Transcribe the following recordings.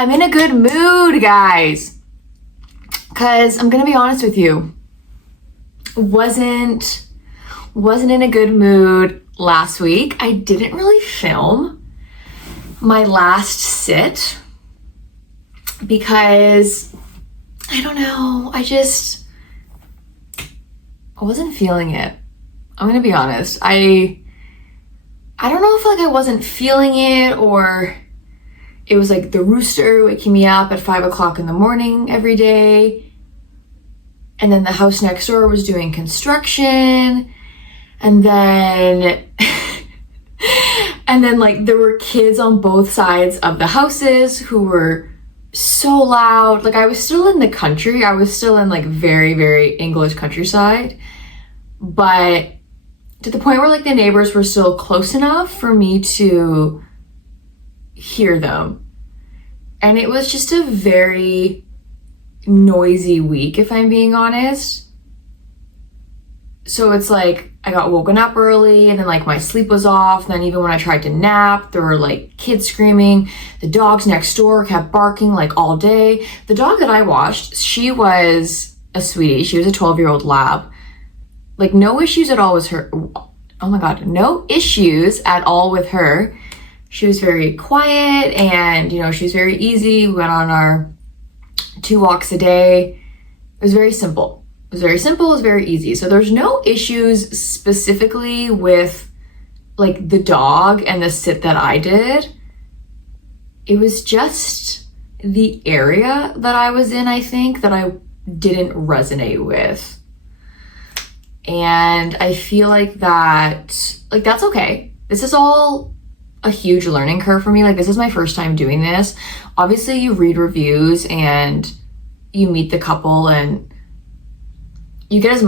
I'm in a good mood, guys. Because I'm going to be honest with you. Wasn't in a good mood last week. I didn't really film my last sit because I don't know. I wasn't feeling it. I'm going to be honest. I don't know if I wasn't feeling it or it was like the rooster waking me up at 5 o'clock in the morning every day. And then the house next door was doing construction. And then, there were kids on both sides of the houses who were so loud. I was still in the country. I was still in very, very English countryside. But to the point where the neighbors were still close enough for me to hear them. And it was just a very noisy week, if I'm being honest. So it's I got woken up early and then my sleep was off. And then even when I tried to nap, there were kids screaming. The dogs next door kept barking all day. The dog that I watched, she was a sweetie. She was a 12-year-old lab. No issues at all with her. Oh my God, no issues at all with her. She was very quiet and, she was very easy. We went on our 2 walks a day. It was very simple. It was very easy. So there's no issues specifically with the dog and the sit that I did. It was just the area that I was in, I think, that I didn't resonate with. And I feel that's okay. This is all a huge learning curve for me. This is my first time doing this. Obviously, you read reviews and you meet the couple and you get as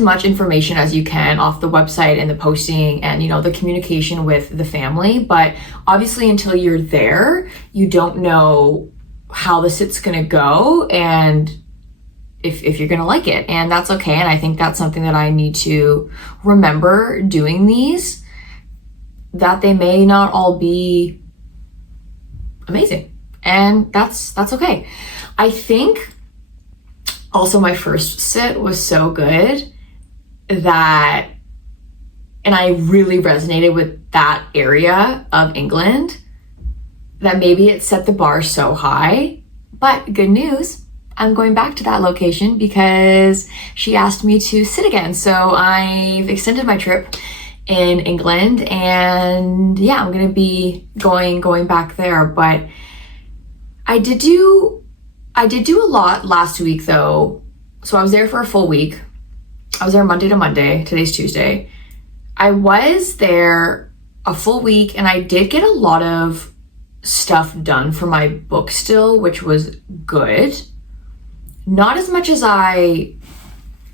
much information as you can off the website and the posting and the communication with the family. But obviously, until you're there, you don't know how the sit's gonna go and if you're gonna like it, and that's okay. And I think that's something that I need to remember doing these, that they may not all be amazing, and that's okay. I think also my first sit was so good that, and I really resonated with that area of England, that maybe it set the bar so high. But good news, I'm going back to that location because she asked me to sit again. So I've extended my trip in England and yeah, I'm gonna be going back there. But I did do a lot last week though. So I was there for a full week. I was there Monday to Monday. Today's Tuesday. I was there a full week and I did get a lot of stuff done for my book still, which was good. Not as much as I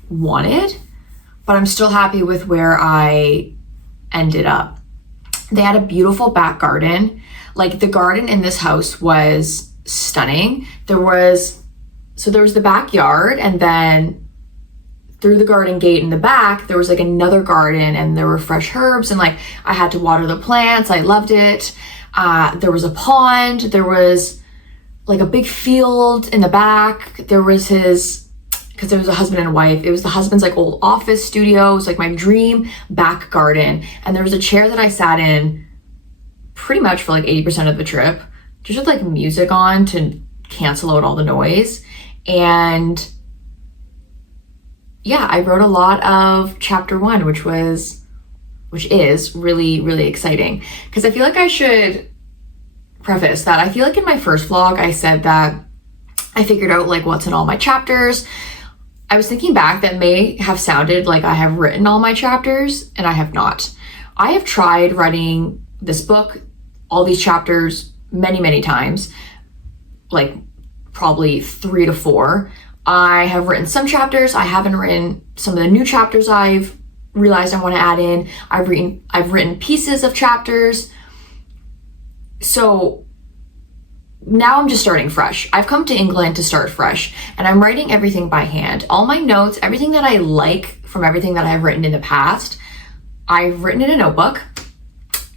wanted, but I'm still happy with where I ended up. They had a beautiful back garden. The garden in this house was stunning. There was the backyard, and then through the garden gate in the back, there was another garden, and there were fresh herbs, and I had to water the plants. I loved it. There was a pond. There was a big field in the back. There was because there was a husband and wife. It was the husband's old office studio. It was my dream back garden. And there was a chair that I sat in pretty much for 80% of the trip, just with music on to cancel out all the noise. And yeah, I wrote a lot of chapter 1, which is really, really exciting. Because I feel I should preface that. I feel in my first vlog, I said that I figured out what's in all my chapters. I was thinking back, that may have sounded like I have written all my chapters, and I have not. I have tried writing this book, all these chapters, many, many times, probably 3 to 4. I have written some chapters. I haven't written some of the new chapters I've realized I want to add in. I've written pieces of chapters. So now I'm just starting fresh. I've come to England to start fresh, and I'm writing everything by hand. All my notes, everything that I like from everything that I've written in the past, I've written in a notebook,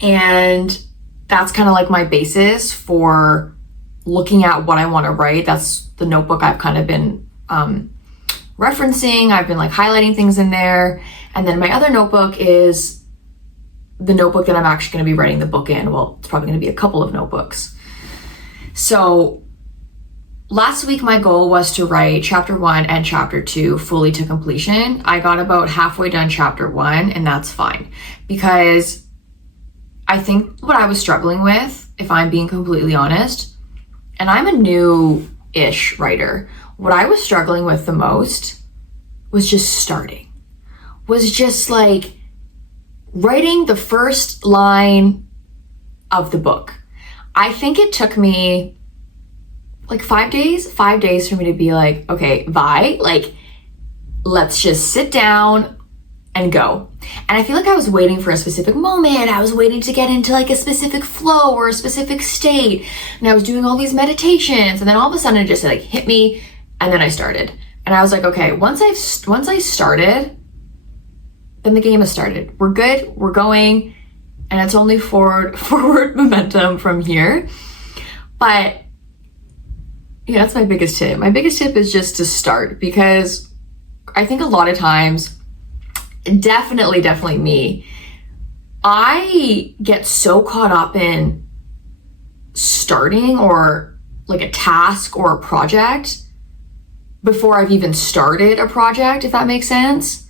and that's kind of my basis for looking at what I want to write. That's the notebook I've kind of been referencing. I've been like highlighting things in there. And then my other notebook is the notebook that I'm actually going to be writing the book in. Well, it's probably going to be a couple of notebooks. So last week, my goal was to write chapter 1 and chapter 2 fully to completion. I got about halfway done chapter 1, and that's fine, because I think what I was struggling with, if I'm being completely honest, and I'm a new-ish writer, what I was struggling with the most was just starting, was just like writing the first line of the book. I think it took me like 5 days for me to be like, okay, Vi, like, let's just sit down and go. And I feel like I was waiting for a specific moment. I was waiting to get into like a specific flow or a specific state. And I was doing all these meditations, and then all of a sudden it just like hit me, and then I started. And I was like, okay, once I started, then the game has started. We're good, we're going, and it's only forward momentum from here. But yeah, that's my biggest tip. My biggest tip is just to start, because I think a lot of times, definitely me, I get so caught up in starting or like a task or a project before I've even started a project, if that makes sense.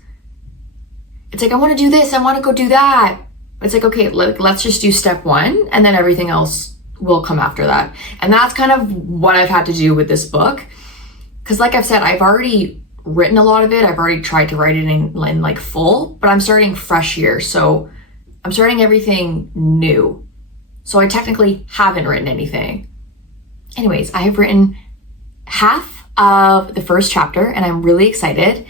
It's like, I want to do this, I want to go do that. It's like, okay, let's just do step 1, and then everything else will come after that. And that's kind of what I've had to do with this book. Because like I've said, I've already written a lot of it. I've already tried to write it in like full, but I'm starting fresh here. So I'm starting everything new. So I technically haven't written anything. Anyways, I have written half of the first chapter, and I'm really excited.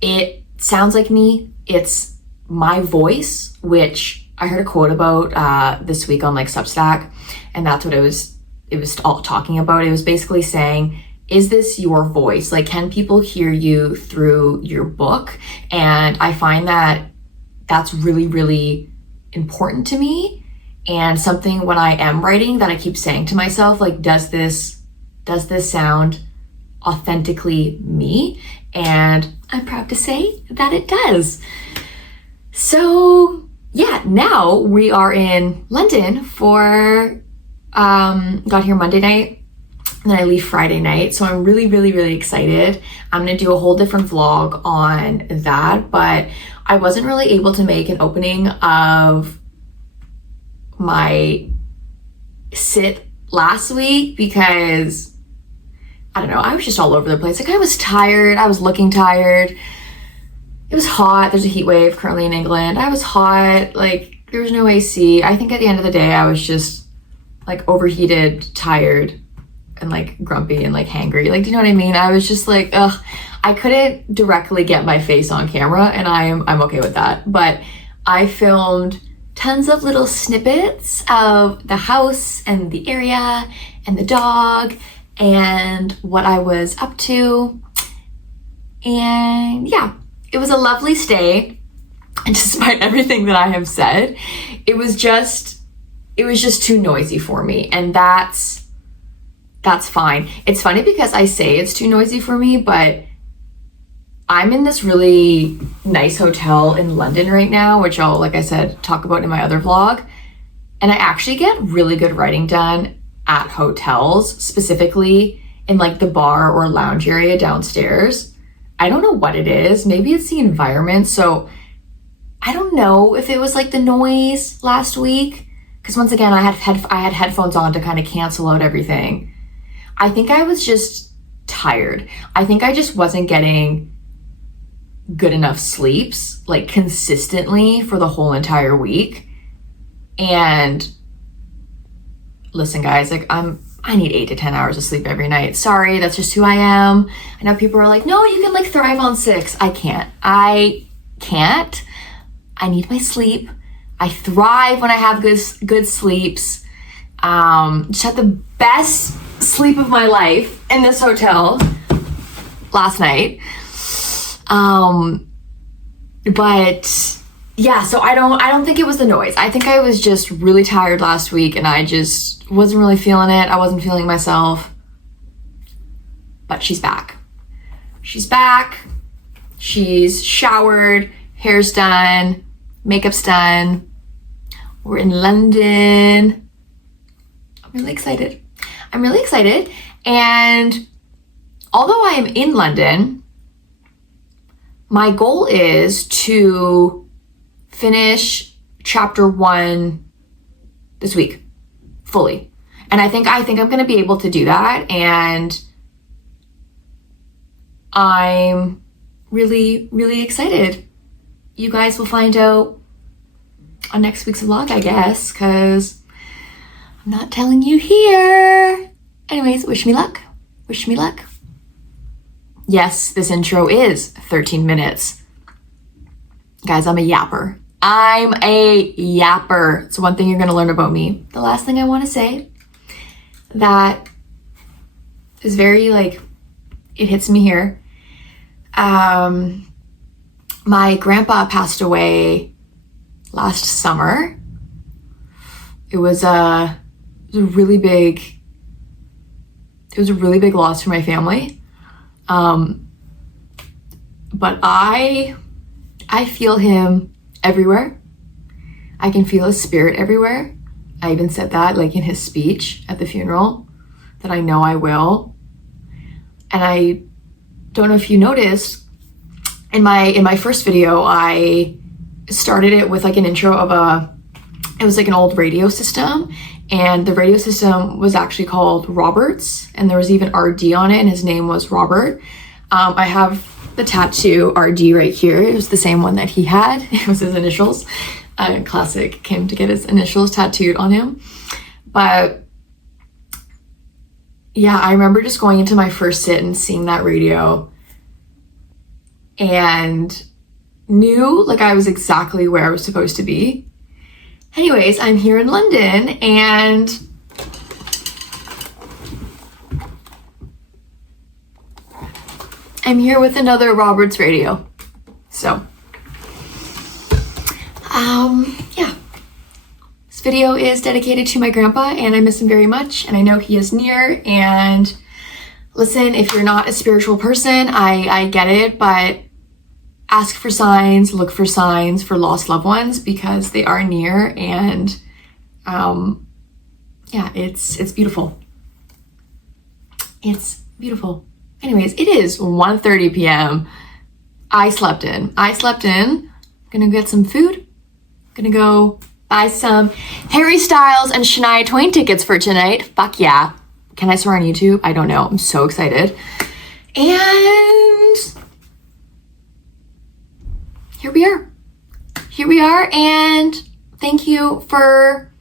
It sounds like me. It's my voice, which I heard a quote about this week on like Substack, and that's what it was all talking about. It was basically saying, is this your voice? Like, can people hear you through your book? And I find that that's really, really important to me, and something when I am writing that I keep saying to myself, like, does this sound authentically me? And I'm proud to say that it does. So yeah, now we are in London for, got here Monday night, and then I leave Friday night. So I'm really, really, really excited. I'm going to do a whole different vlog on that, but I wasn't really able to make an opening of my sit last week because, I don't know, I was just all over the place. Like, I was tired. I was looking tired. It was hot. There's a heat wave currently in England. I was hot. Like, there was no AC. I think at the end of the day, I was just like overheated, tired, and like grumpy and like hangry. Like, do you know what I mean? I was just like, ugh, I couldn't directly get my face on camera, and I'm okay with that. But I filmed tons of little snippets of the house and the area and the dog and what I was up to. And yeah, it was a lovely stay. And despite everything that I have said, it was just too noisy for me. And that's fine. It's funny because I say it's too noisy for me, but I'm in this really nice hotel in London right now, which I'll, like I said, talk about in my other vlog. And I actually get really good writing done at hotels, specifically in like the bar or lounge area downstairs. I don't know what it is. Maybe it's the environment. So I don't know if it was like the noise last week, because once again, I had headphones on to kind of cancel out everything. I think I was just tired. I think I just wasn't getting good enough sleeps, like consistently for the whole entire week. And listen, guys, like I need 8 to 10 hours of sleep every night. Sorry, that's just who I am. I know people are like, no, you can like thrive on 6. I can't. I need my sleep. I thrive when I have good sleeps. Just had the best sleep of my life in this hotel last night. But yeah, so I don't think it was the noise. I think I was just really tired last week and I just wasn't really feeling it. I wasn't feeling myself. But she's back. She's back. She's showered, hair's done, makeup's done. We're in London. I'm really excited. And although I am in London, my goal is to finish chapter 1 this week fully. And I think I'm going to be able to do that. And I'm really, really excited. You guys will find out on next week's vlog, I guess, because I'm not telling you here. Anyways, wish me luck. Wish me luck. Yes, this intro is 13 minutes. Guys, I'm a yapper. I'm a yapper. It's one thing you're going to learn about me. The last thing I want to say that is very, like, it hits me here. My grandpa passed away last summer. It was a really big loss for my family. But I feel him everywhere. I can feel his spirit everywhere. I even said that, like, in his speech at the funeral, that I know I will. And I don't know if you noticed, in my first video, I started it with like an intro of it was like an old radio system, and the radio system was actually called Roberts, and there was even RD on it, and his name was Robert. I have the tattoo RD right here. It was the same one that he had. It was his initials. Classic Kim to get his initials tattooed on him. But yeah, I remember just going into my first sit and seeing that radio and knew like I was exactly where I was supposed to be. Anyways, I'm here in London and I'm here with another Roberts radio. So, yeah. This video is dedicated to my grandpa and I miss him very much and I know he is near. And listen, if you're not a spiritual person, I get it, but ask for signs, look for signs for lost loved ones because they are near. And yeah, it's beautiful. It's beautiful. Anyways, it is 1:30 p.m. I slept in. I'm gonna get some food. Gonna go buy some Harry Styles and Shania Twain tickets for tonight. Fuck yeah. Can I swear on YouTube? I don't know. I'm so excited. And here we are. Here we are. And thank you for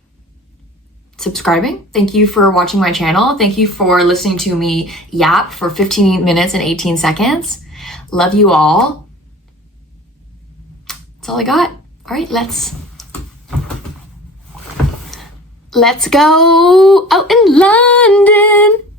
subscribing. Thank you for watching my channel. Thank you for listening to me yap for 15 minutes and 18 seconds. Love you all. That's all I got. All right, let's go out in London.